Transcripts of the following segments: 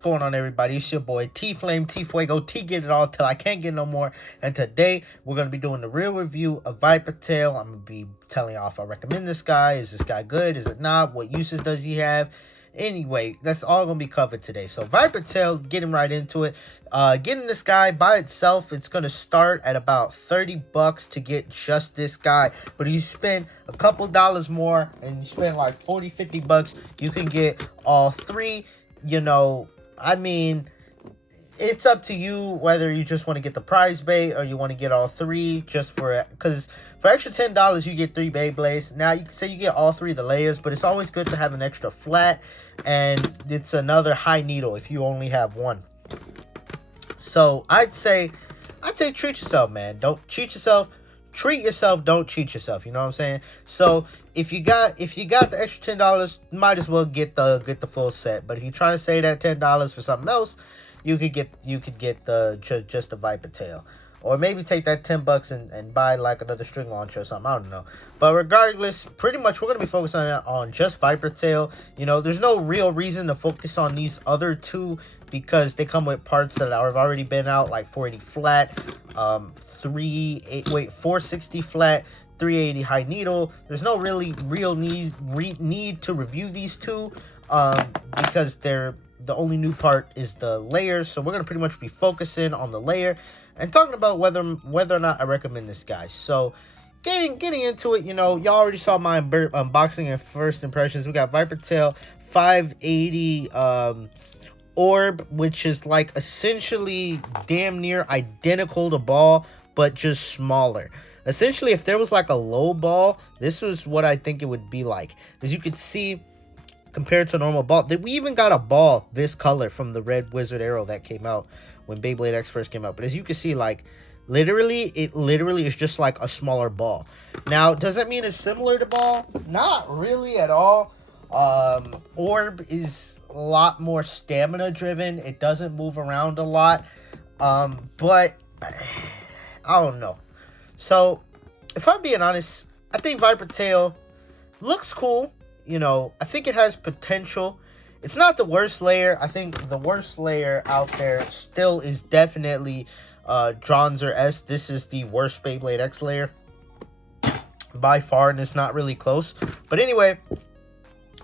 Going on, everybody? It's your boy T Flame, T Fuego, T Get It All Till I Can't Get No More. And today we're gonna be doing the real review of Viper Tail. I'm gonna be telling y'all if I recommend this guy. Is this guy good? Is it not? What uses does he have? Anyway, that's all gonna be covered today. So Viper Tail, getting right into it. Getting this guy by itself, it's gonna start at about $30 to get just this guy. But if you spend a couple dollars more and you spend like $40-50, you can get all three. You know, I mean, it's up to you whether you just want to get the prize bait or you want to get all three just for it. Because for extra $10, you get 3 Beyblades. Now, you can say you get all 3 of the layers, but it's always good to have an extra flat. And it's another high needle if you only have one. So, I'd say treat yourself, man. Don't cheat yourself. Treat yourself, don't cheat yourself. You know what I'm saying? So if you got the extra $10, might as well get the full set. But if you're trying to save that $10 for something else, you could get just the Viper Tail. Or maybe take that $10 and buy like another string launcher or something. I don't know. But regardless, pretty much we're gonna be focusing on just Viper Tail. You know, there's no real reason to focus on these other two because they come with parts that have already been out, like 480 flat, 460 flat, 380 high needle. There's no real need to review these two because the only new part is the layer. So we're gonna pretty much be focusing on the layer and talking about whether or not I recommend this guy. So getting into it, you know, y'all already saw my unboxing and first impressions. We got Viper Tail 580 orb, which is like essentially damn near identical to ball, but just smaller. Essentially, if there was like a low ball, this is what I think it would be like. As you can see, compared to a normal ball, we even got a ball this color from the red wizard arrow that came out when Beyblade X first came out. But as you can see, like it literally is just like a smaller ball. Now, does that mean it's similar to ball? Not really at all. Orb is a lot more stamina driven. It doesn't move around a lot. But I don't know. So, if I'm being honest, I think Viper Tail looks cool. You know, I think it has potential. It's not the worst layer. I think the worst layer out there still is definitely Dronzer S. This is the worst Beyblade X layer by far, and it's not really close. But anyway,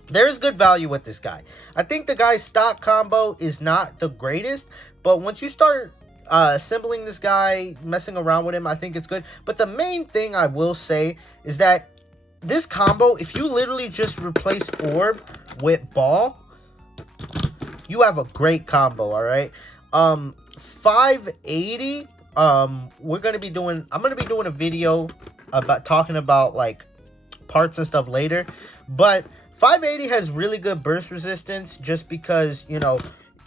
there's good value with this guy. I think the guy's stock combo is not the greatest, but once you start assembling this guy, messing around with him, I think it's good. But the main thing I will say is that this combo, if you literally just replace orb with ball, you have a great combo. All right, 580, we're gonna be doing, I'm gonna be doing a video about talking about like parts and stuff later, but 580 has really good burst resistance just because, you know,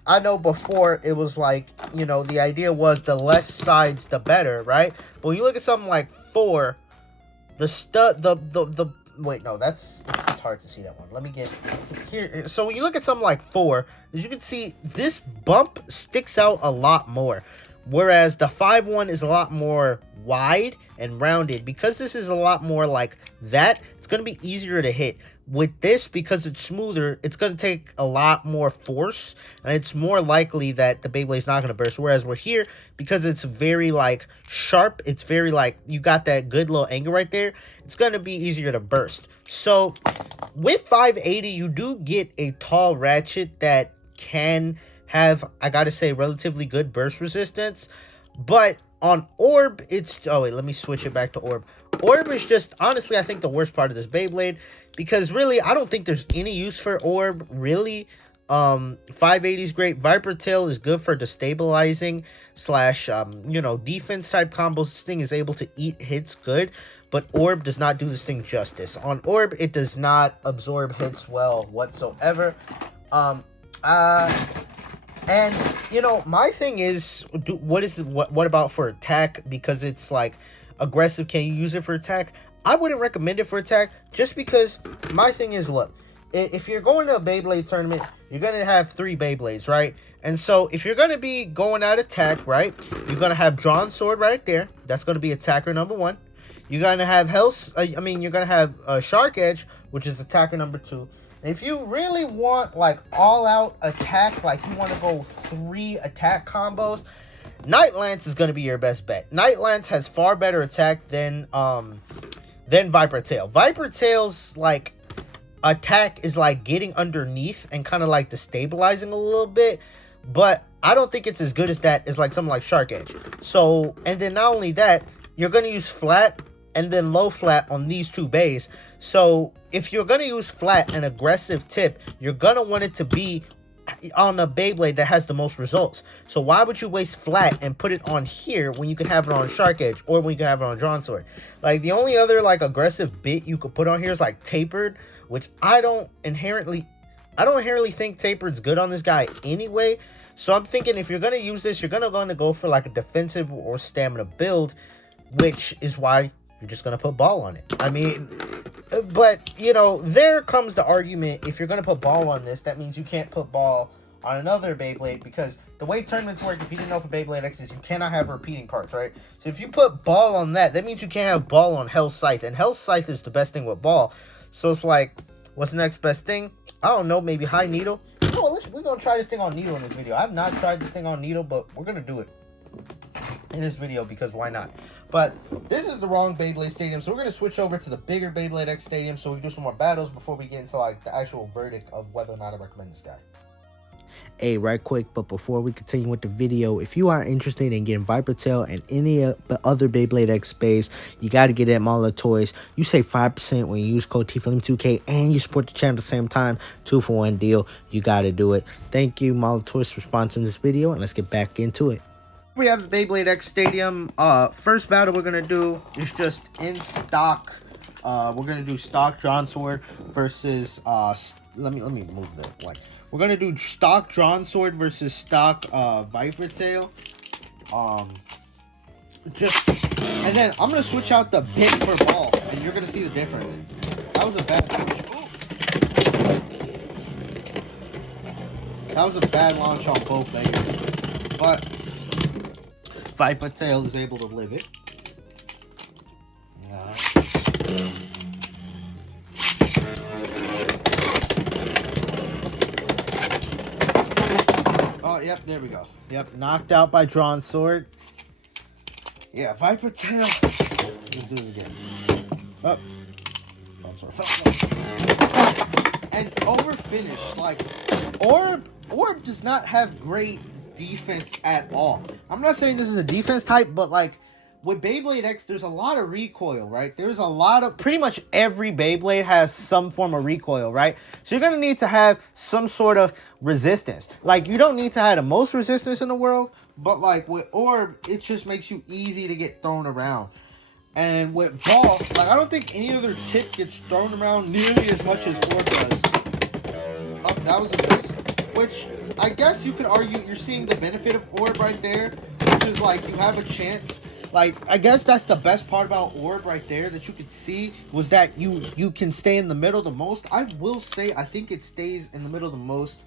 I know before it was like, you know, the idea was the less sides the better, right? But when you look at something like 4, wait, no, it's hard to see that one. Let me get here. So when you look at something like 4, as you can see, this bump sticks out a lot more. Whereas the 5-1 is a lot more wide and rounded. Because this is a lot more like that, it's going to be easier to hit. With this, because it's smoother, it's going to take a lot more force, and it's more likely that the Beyblade's not going to burst. Whereas we're here, because it's very, like, sharp, it's very, like, you got that good little angle right there, it's going to be easier to burst. So, with 580, you do get a tall ratchet that can have, I gotta say, relatively good burst resistance. But on orb, it's, oh wait, let me switch it back to orb. Orb is just, honestly, I think the worst part of this Beyblade, because really, I don't think there's any use for orb, really. 580 is great. Viper Tail is good for destabilizing slash, you know, defense type combos. This thing is able to eat hits good, but orb does not do this thing justice. On orb, it does not absorb hits well whatsoever. And, you know, my thing is, what about for attack? Because it's like aggressive, can you use it for attack? I wouldn't recommend it for attack, just because my thing is, look, if you're going to a Beyblade tournament, you're going to have 3 Beyblades, right? And so if you're going to be going at attack, right, you're going to have drawn sword right there. That's going to be attacker number 1. You're going to have you're going to have Shark Edge, which is attacker number 2. And if you really want like all-out attack, like you want to go 3 attack combos, Night Lance is going to be your best bet. Night Lance has far better attack than Viper Tail. Viper Tail's like attack is like getting underneath and kind of like destabilizing a little bit, but I don't think it's as good as that as like something like Shark Edge. So, and then not only that, you're going to use flat and then low flat on these 2 bays. So if you're going to use flat and aggressive tip, you're going to want it to be on a Beyblade that has the most results. So why would you waste flat and put it on here when you could have it on Shark Edge or when you could have it on Drawn Sword? Like the only other like aggressive bit you could put on here is like Tapered, which I don't inherently think Tapered's good on this guy anyway. So I'm thinking if you're going to use this, you're going to go for like a defensive or stamina build, which is why you're just going to put ball on it. I mean, but, you know, there comes the argument, if you're going to put ball on this, that means you can't put ball on another Beyblade, because the way tournaments work, if you didn't know for Beyblade X, is you cannot have repeating parts, right? So if you put ball on that, that means you can't have ball on Hell's Scythe, and Hell's Scythe is the best thing with ball. So it's like, what's the next best thing? I don't know, maybe High Needle? Oh, we're going to try this thing on Needle in this video. I have not tried this thing on Needle, but we're going to do it in this video because why not? But this is the wrong Beyblade Stadium, so we're going to switch over to the bigger Beyblade X Stadium so we can do some more battles before we get into like the actual verdict of whether or not I recommend this guy. Hey, right quick, but before we continue with the video, if you are interested in getting Viper Tail and any the other Beyblade X space, you got to get it at Mall of Toys. You save 5% when you use code TFLM2K and you support the channel at the same time. 2-for-1 deal. You got to do it. Thank you, Mall of Toys, for sponsoring this video, and let's get back into it. We have the Beyblade X Stadium. First battle we're going to do is just in stock. We're going to do stock Drawn Sword versus, let me move that, like, we're going to do stock Drawn Sword versus stock Viper Tail. And then I'm going to switch out the bit for ball, and you're going to see the difference. That was a bad launch. That was a bad launch on both layers. But Viper Tail is able to live it. Oh, yep, there we go. Yep, knocked out by Drawn Sword. Yeah, Viper Tail. Let's do this again. Up. Drawn Sword. And over finish. Like, Orb does not have great defense at all. I'm not saying this is a defense type, but like with Beyblade X, there's a lot of recoil, right? There's a lot of, pretty much every Beyblade has some form of recoil, right? So you're gonna need to have some sort of resistance. Like, you don't need to have the most resistance in the world, but like with Orb, it just makes you easy to get thrown around. And with Ball, like, I don't think any other tip gets thrown around nearly as much as Orb does. Oh, that was a miss. Which, I guess you could argue you're seeing the benefit of Orb right there, which is like you have a chance. Like, I guess that's the best part about Orb right there that you could see, was that you can stay in the middle the most. I will say I think it stays in the middle the most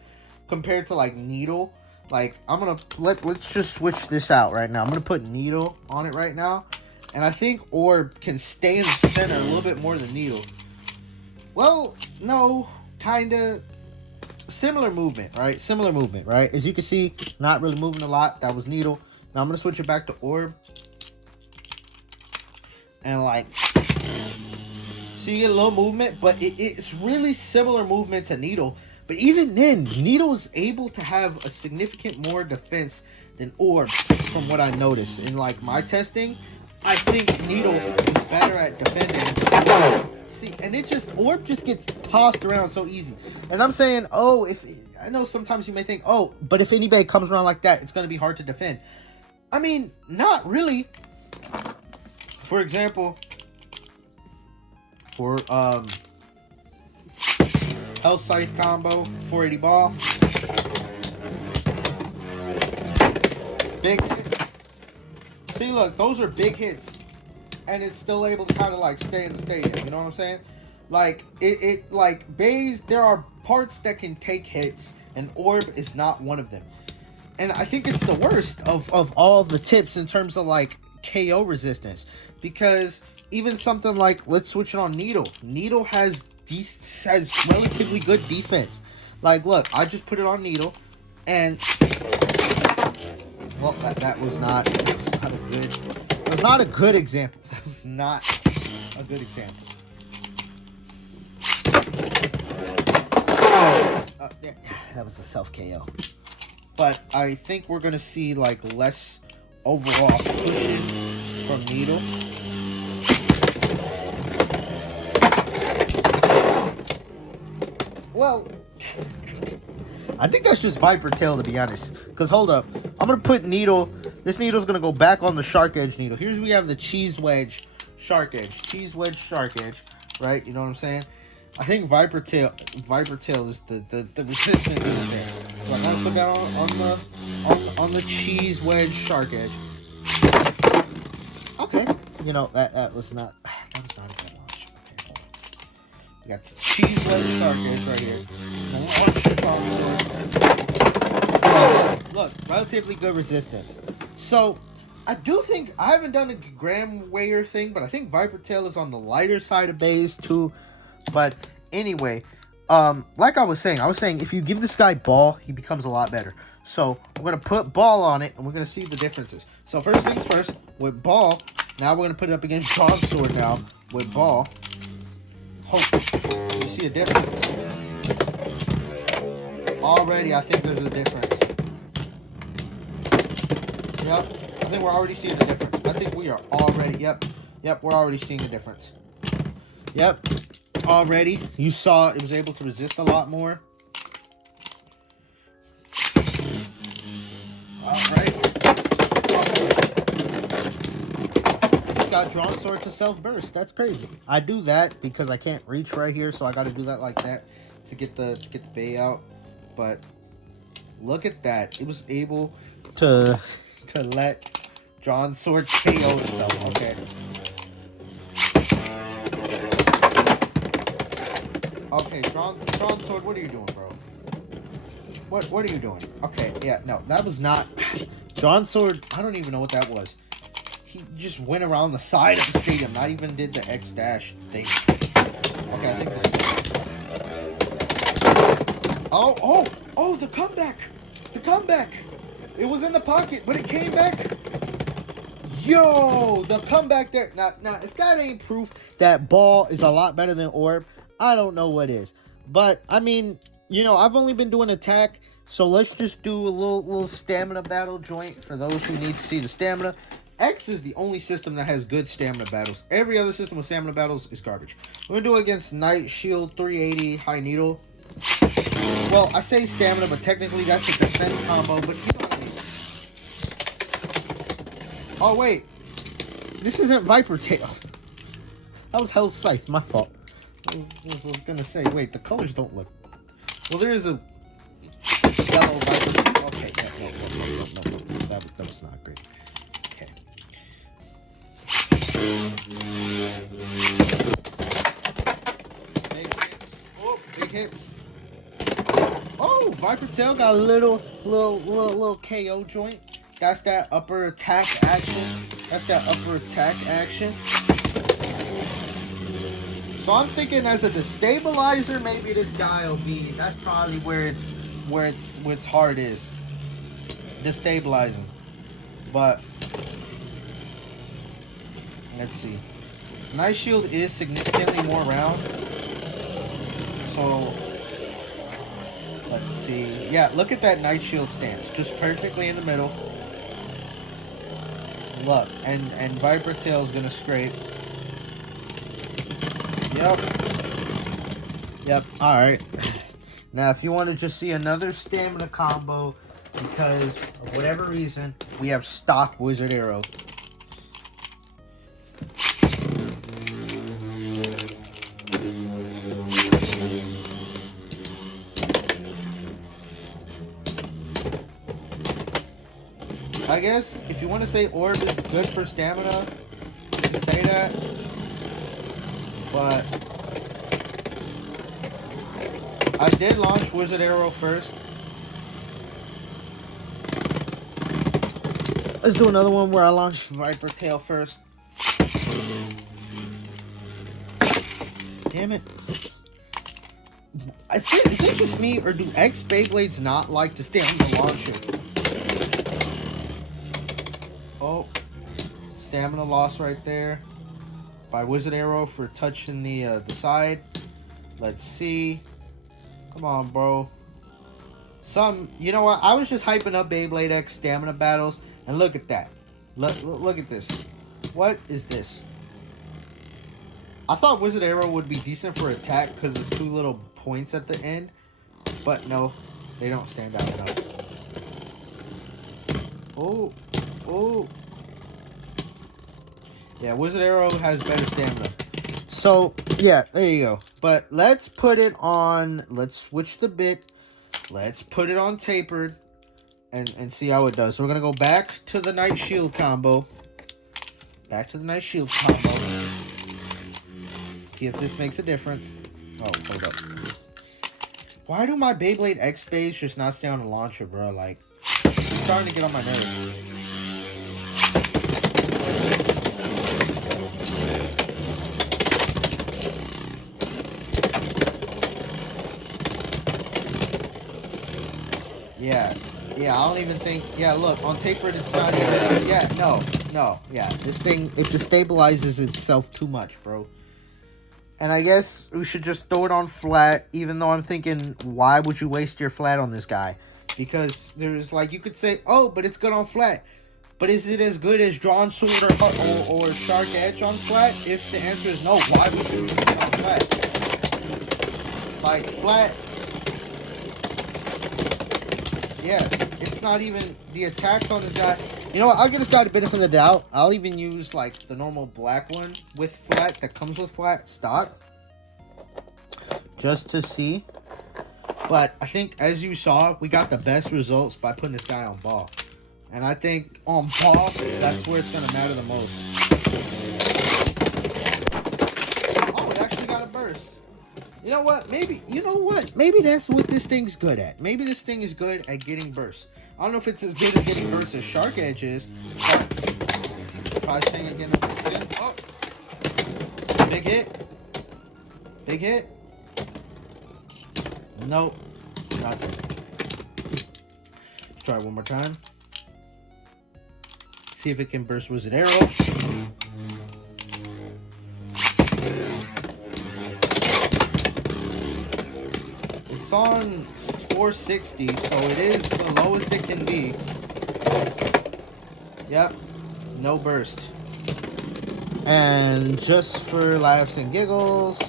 compared to like Needle. Like, I'm gonna let's just switch this out right now. I'm gonna put Needle on it right now, and I think Orb can stay in the center a little bit more than Needle. Well, no, kinda. Similar movement, right? Similar movement, right? As you can see, not really moving a lot. That was Needle. Now I'm gonna switch it back to Orb. And like, so you get a little movement, but it's really similar movement to Needle. But even then, Needle is able to have a significant more defense than Orb, from what I noticed. In like my testing, I think Needle is better at defending. See, and Orb just gets tossed around so easy. And I'm saying, oh, I know sometimes you may think, oh, but if anybody comes around like that, it's going to be hard to defend. I mean, not really. For example, for Hell Scythe combo, 480 ball. Big hit. See, look, those are big hits. And it's still able to kind of like stay in the stadium. You know what I'm saying? Like, like, bays, there are parts that can take hits, and Orb is not one of them. And I think it's the worst of all the tips in terms of like KO resistance. Because even something like, let's switch it on Needle. Needle has has relatively good defense. Like, look, I just put it on needle, and well, that was not a good. It was not a good example. That was not a good example. Yeah, that was a self KO. But I think we're gonna see like less overall pushing from needle. Well, I think that's just Viper Tail, to be honest. Because hold up, I'm gonna put needle. This needle's gonna go back on the shark edge needle. Here's we have the cheese wedge shark edge, right? You know what I'm saying? I think Viper Tail is the resistance in there. So I'm gonna put that on the cheese wedge shark edge. Okay, you know that was not a good launch. Okay, hold on. We got the cheese wedge shark edge right here. Look, relatively good resistance. So I do think I haven't done a gram weigher thing, but I think Viper Tail is on the lighter side of bays too. But anyway, like I was saying if you give this guy ball, he becomes a lot better. So we're gonna put ball on it, and we're gonna see the differences. So first things first, with ball, now we're gonna put it up against Drawn Sword now with ball. You see a difference? Already, I think there's a difference. Yep, I think we're already seeing the difference. I think we are already, yep, we're already seeing the difference. Yep. Already, you saw it was able to resist a lot more. Alright. Just got Drawn Sword to self-burst. That's crazy. I do that because I can't reach right here, so I got to do that like that to get the bay out. But look at that. It was able to let Drawn Sword KO itself. Okay. Okay, Drawn Sword, what are you doing, bro? What are you doing? Okay, yeah, no, that was not... Drawn Sword, I don't even know what that was. He just went around the side of the stadium, not even did the X-dash thing. Okay, I think this... Oh, the comeback! The comeback! It was in the pocket, but it came back. Yo, the comeback there. Now, if that ain't proof that ball is a lot better than orb, I don't know what is. But I mean, you know, I've only been doing attack, so let's just do a little stamina battle joint for those who need to see the stamina. X is the only system that has good stamina battles. Every other system with stamina battles is garbage. We're gonna do it against Night Shield 380 High Needle. Well, I say stamina, but technically that's a defense combo. But you know what I mean. Oh wait, this isn't Viper Tail. That was Hell's Scythe. My fault. I was gonna say, wait, the colors don't look... Well, there is a yellow Viper. Okay, yeah, no. That was not great. Okay. Big hits. Oh, big hits. Oh, Viper Tail got a little KO joint. That's that upper attack action. So I'm thinking as a destabilizer, maybe this guy will be. That's probably where its heart is. Destabilizing. But let's see. Night Shield is significantly more round. So let's see. Yeah, look at that Night Shield stance. Just perfectly in the middle. Look, and Viper Tail's gonna scrape. Yep. Alright. Now, if you want to just see another stamina combo, because of whatever reason, we have stock Wizard Arrow. I guess if you want to say orb is good for stamina, you can say that. But I did launch Wizard Arrow first. Let's do another one where I launch Viper Tail first. Damn it. I think, is it just me, or do X Beyblades not like to stay on the launcher? Oh, stamina loss right there by Wizard Arrow for touching the side. Let's see. Come on, bro. You know what? I was just hyping up Beyblade X stamina battles, and look at that. Look at this. What is this? I thought Wizard Arrow would be decent for attack because of 2 little points at the end. But no, they don't stand out enough. Oh, oh. Yeah, Wizard Arrow has better stamina. So, yeah, there you go. But let's put it on, let's switch the bit. Let's put it on tapered and see how it does. So we're going to go back to the Night Shield combo. Back to the Night Shield combo. See if this makes a difference. Oh, hold up. Why do my Beyblade X bays just not stay on the launcher, bro? Like, it's starting to get on my nerves. Yeah, I don't even think, yeah, look, on tapered it's not even, yeah, no, yeah, this thing, it destabilizes itself too much, bro. And I guess we should just throw it on flat, even though I'm thinking, why would you waste your flat on this guy? Because there's, like, you could say, oh, but it's good on flat. But is it as good as Drawn Sword or Shark Edge on flat? If the answer is no, why would you use it on flat? Like, flat, yeah, it's not even the attacks on this guy. You know what? I'll give this guy the benefit of the doubt. I'll even use like the normal black one with flat that comes with flat stock, just to see. But I think, as you saw, we got the best results by putting this guy on ball. And I think on ball, that's where it's gonna matter the most. Oh, it actually got a burst. You know what? Maybe that's what this thing's good at. Maybe this thing is good at getting bursts. I don't know if it's as good at getting bursts as Shark Edge is, but probably staying again. Oh, big hit. Big hit. Nope. Nothing. Let's try it one more time. See if it can burst Wizard Arrow. It's on 460, so it is the lowest it can be. Yep, no burst. And just for laughs and giggles,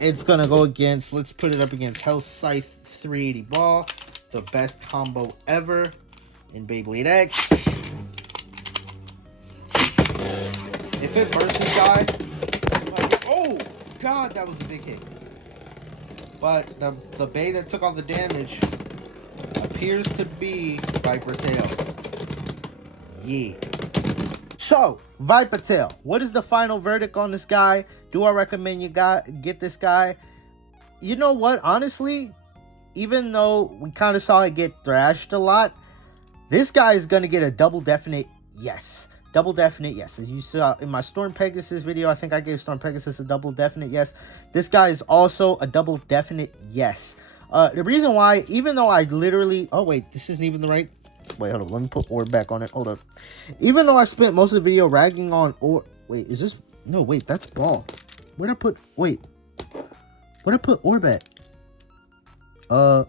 it's gonna go against, let's put it up against Hell Scythe 380 Ball, the best combo ever in Beyblade X. If it bursts this guy, oh god, that was a big hit. But the bay that took all the damage appears to be Viper Tail. Yeah. So, Viper Tail, what is the final verdict on this guy? Do I recommend you get this guy? You know what? Honestly, even though we kind of saw it get thrashed a lot, this guy is going to get a double definite yes. Double definite yes. As you saw in my Storm Pegasus video, I think I gave Storm Pegasus a double definite yes. This guy is also a double definite yes. The reason why, even though I literally... Oh, wait. This isn't even the right... Wait, hold up. Let me put orb back on it. Hold up. Even though I spent most of the video ragging on... Wait, is this... No, wait. That's ball. Where'd I put... Wait. Where'd I put orb at? Well,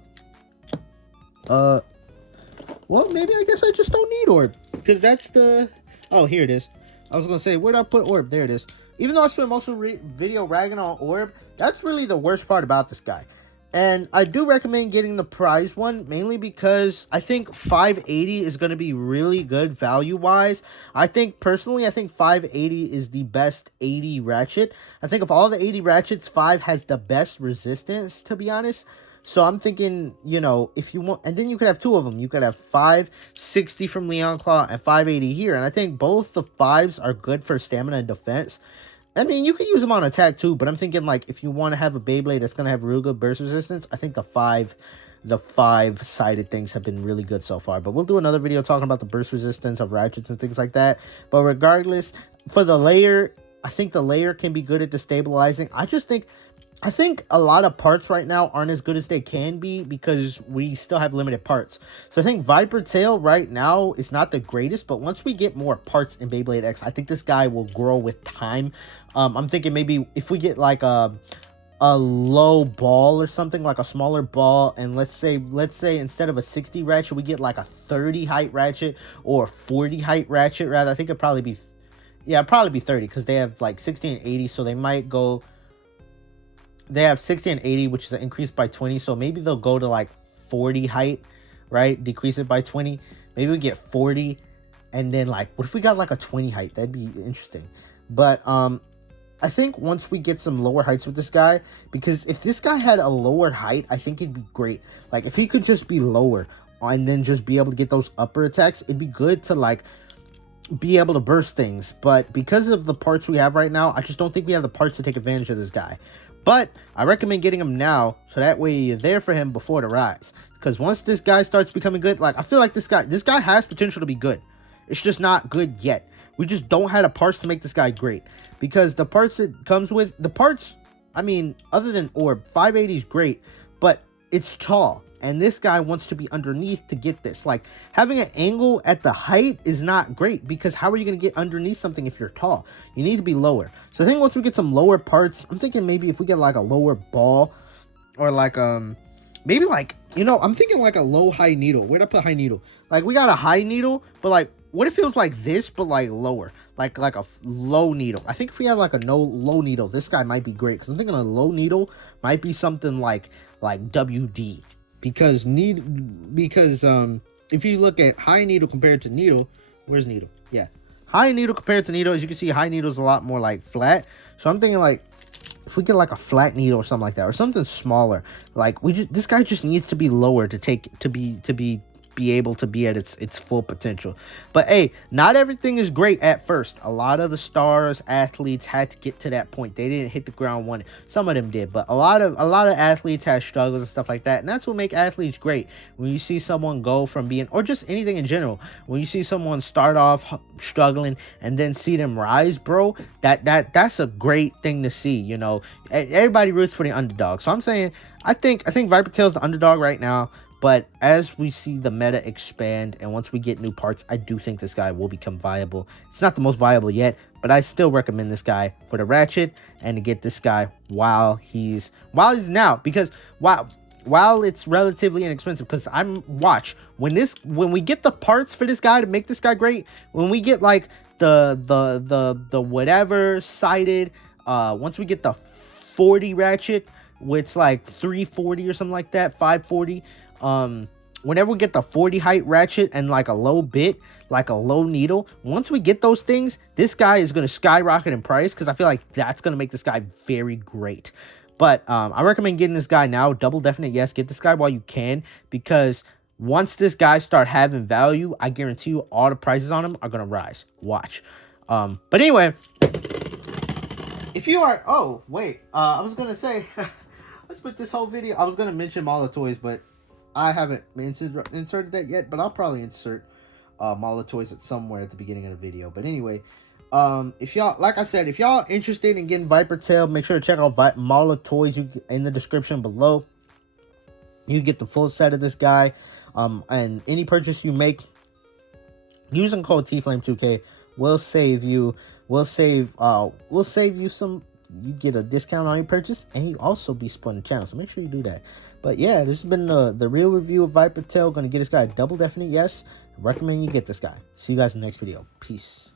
maybe I guess I just don't need orb. Because that's the... Oh, here it is. I was going to say, where'd I put orb? There it is. Even though I spent most of the video ragging on orb, that's really the worst part about this guy. And I do recommend getting the prize one, mainly because I think 580 is going to be really good value-wise. Personally, I think 580 is the best 80 ratchet. I think of all the 80 ratchets, 5 has the best resistance, to be honest. So I'm thinking, you know, if you want, and then you could have 2 of them. You could have 560 from Leon Claw and 580 here. And I think both the 5s are good for stamina and defense. I mean, you could use them on attack too, but I'm thinking like if you want to have a Beyblade that's going to have real good burst resistance, I think the 5-sided things have been really good so far. But we'll do another video talking about the burst resistance of ratchets and things like that. But regardless, for the layer, I think the layer can be good at destabilizing. I just think I think a lot of parts right now aren't as good as they can be because we still have limited parts. So I think Viper Tail right now is not the greatest, but once we get more parts in Beyblade X, I think this guy will grow with time. I'm thinking maybe if we get like a low ball or something, like a smaller ball, and let's say instead of a 60 ratchet, we get like a 30 height ratchet or a 40 height ratchet rather. I think it'd probably be, yeah, it'd probably be 30 because they have like 60 and 80, so they might go. They have 60 and 80, which is an increase by 20. So maybe they'll go to like 40 height, right? Decrease it by 20. Maybe we get 40. And then like, what if we got like a 20 height? That'd be interesting. But I think once we get some lower heights with this guy, because if this guy had a lower height, I think it'd be great. Like if he could just be lower and then just be able to get those upper attacks, it'd be good to like be able to burst things. But because of the parts we have right now, I just don't think we have the parts to take advantage of this guy. But I recommend getting him now, so that way you're there for him before the rise. Because once this guy starts becoming good, like I feel like this guy has potential to be good. It's just not good yet. We just don't have the parts to make this guy great. Because the parts it comes with, I mean, other than Orb, 580 is great, but it's tall. And this guy wants to be underneath to get this. Like, having an angle at the height is not great, because how are you going to get underneath something if you're tall? You need to be lower. So I think once we get some lower parts, I'm thinking maybe if we get like a lower ball, or like, maybe like, you know, I'm thinking like a low high needle. Where'd I put high needle? Like, we got a high needle, but like, what if it was like this, but like lower? Like a low needle. I think if we had like a low needle, this guy might be great. Because I'm thinking a low needle might be something like WD. Because if you look at high needle compared to needle, where's needle? Yeah, high needle compared to needle, as you can see, high needle is a lot more like flat. So I'm thinking like if we get like a flat needle or something like that, or something smaller, like this guy just needs to be lower to be able to be at its full potential. But hey, not everything is great at first. A lot of the stars athletes had to get to that point. They didn't hit the ground running. Some of them did, but a lot of athletes had struggles and stuff like that. And that's what make athletes great. When you see someone go from being, or just anything in general, when you see someone start off struggling and then see them rise, bro, that's a great thing to see. You know, everybody roots for the underdog. So I'm saying, I think Viper Tail's the underdog right now. But as we see the meta expand, and once we get new parts, I do think this guy will become viable. It's not the most viable yet, but I still recommend this guy for the ratchet, and to get this guy while he's now, because while it's relatively inexpensive, because when we get the parts for this guy to make this guy great, when we get like the whatever sided, once we get the 40 ratchet, which like 340 or something like that, 540. Whenever we get the 40 height ratchet and like a low bit, like a low needle, once we get those things, this guy is going to skyrocket in price, because I feel like that's going to make this guy very great. But I recommend getting this guy now. Double definite yes, get this guy while you can, because once this guy start having value, I guarantee you all the prices on him are going to rise. Watch. But anyway, if you are, oh wait, I was going to say let's put this whole video, I was going to mention Mala Toys, but I haven't inserted that yet, but I'll probably insert Mala Toys at somewhere at the beginning of the video. But anyway, if y'all, like I said, if y'all interested in getting Viper Tail, make sure to check out Mala Toys in the description below. You get the full set of this guy, and any purchase you make using code TFlame2K will save you some. You get a discount on your purchase, and you also be supporting the channel, so make sure you do that. But yeah, this has been the real review of Viper Tail. Gonna get this guy a double definite yes. I recommend you get this guy. See you guys in the next video. Peace.